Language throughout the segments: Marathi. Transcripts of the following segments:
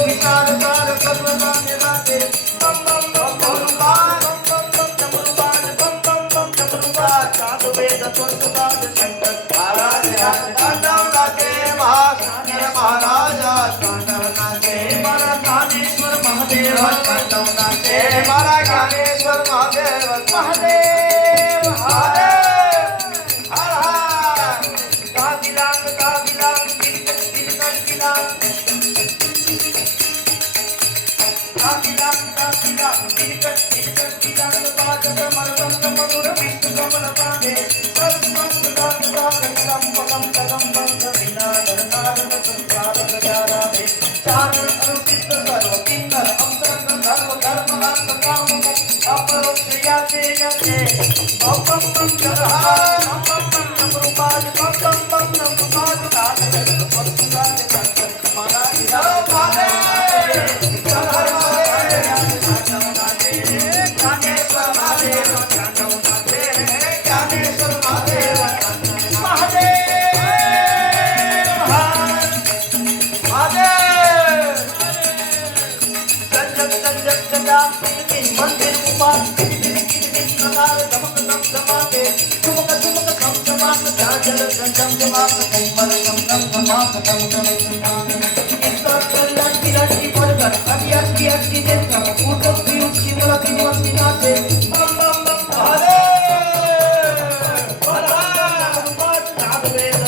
विचार सार सर्वदा निराते बम बम बम डमरुबाज बम बम बम डमरुबाज बम बम बम डमरुबाज साधु वेद संस्कृत शंकर महाराज तांडवनाचे महाशंकर महाराजा तांडवनाचे मारा ज्ञानेश्वर महादेव तांडवनाचे मारा ज्ञानेश्वर महादेव महादेव महादेव हर हर काबिलांग काबिलांग तिलकट किलांग काबिलांग काबिलांग तिलकट किलांग बाजत मरदंग मधुर विष्णु कमल पांडे सत्संग दात कलम पलम कलम बंध विना धरनाद संसार गजाराधे चारण अनुचित सर्व किन्नर अवसर धर्म धर्म अर्थ काम अपरोक्ष याते याते बम बम बम जरहार बम बम बम डमरुबाज बम बम बम डमरुबाज नाथ जगत पशुराज शंकर महाराज हर हर महादेव ज्ञानेश्वर महादेव तांडवनाचे ज्ञानेश्वर महादेव महादेव महादेव संजत संजत सदा मंदिर उपास प्रकार धमक धमधमाके चुमक चुमक धमधमाक जाजल धमधमाक कैमर धम धम धमाक धम धम लटकी लटकी पडकर अटी अटकी अटकी देकर उठती उठकी मुलकी मुलकी नाचे बम बम बम महादेव हर हर साधु वेद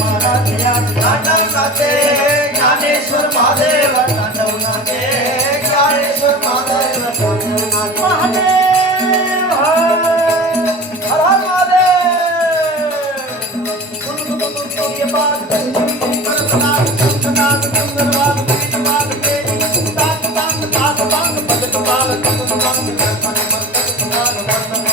महाराज तांडवनाचे ज्ञानेश्वर महादेव तांडवनाचे ज्ञानेश्वर महादेव तांडवनाचे महादेव हर हर महादेव ये बात परतनाथ संतनाथ गंगरवाद कीटवाद तेरी ताक ताक ताक ताक पदक बाल तक बाल मन मन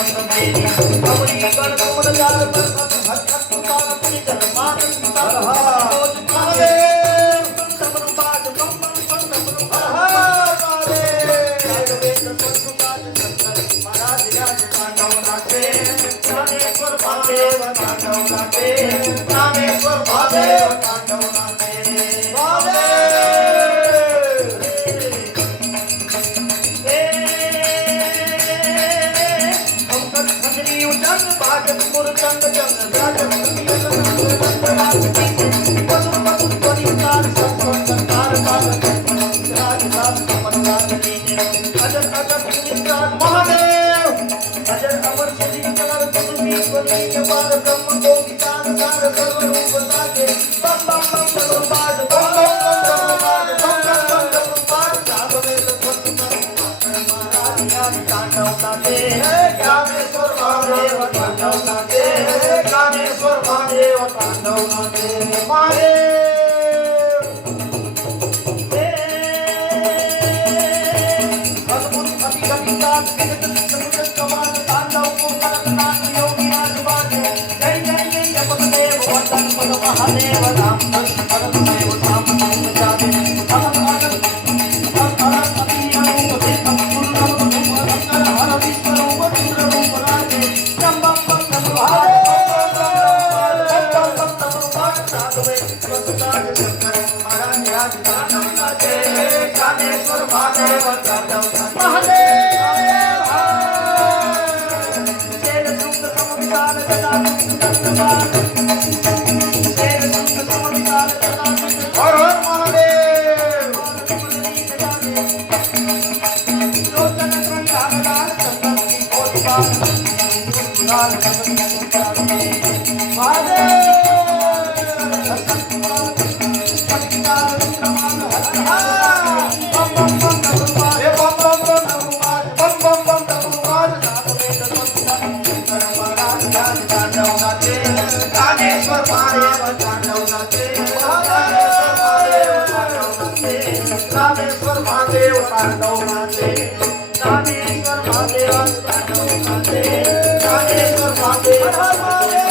मन तेरी अवली कर कोमल जाल पर हर हर काल पुनि जल मान हर हर रोज महादेव डमरुबाज बम बम बम डमरुबाज हर हर महादेव वेद संस्कृत शंकर महाराज राज तांडवनाचे ज्ञानेश्वर महादेव तांडवनाचे ज्ञानेश्वर महादेव तांडवनाचे ज्ञानेश्वर महादेव तांडवनाचे ज्ञानेश्वर महादेव तांडवनाचे महादेव अद्भुत अतिगतिकात विगत समुद्र कमान तांडव को करकनाथ योगी राजवाज जय जय जय जगदेव वंदन पद महादेव राम परम देव धाम धाम जाने अहम आनंद ज्ञानेश्वर महादेव हर हर महादेव ज्ञानेश्वर महादेव तांडवनाचे ज्ञानेश्वर महादेव तांडवनाचे ज्ञानेश्वर महादेव तांडवनाचे ज्ञानेश्वर महादेव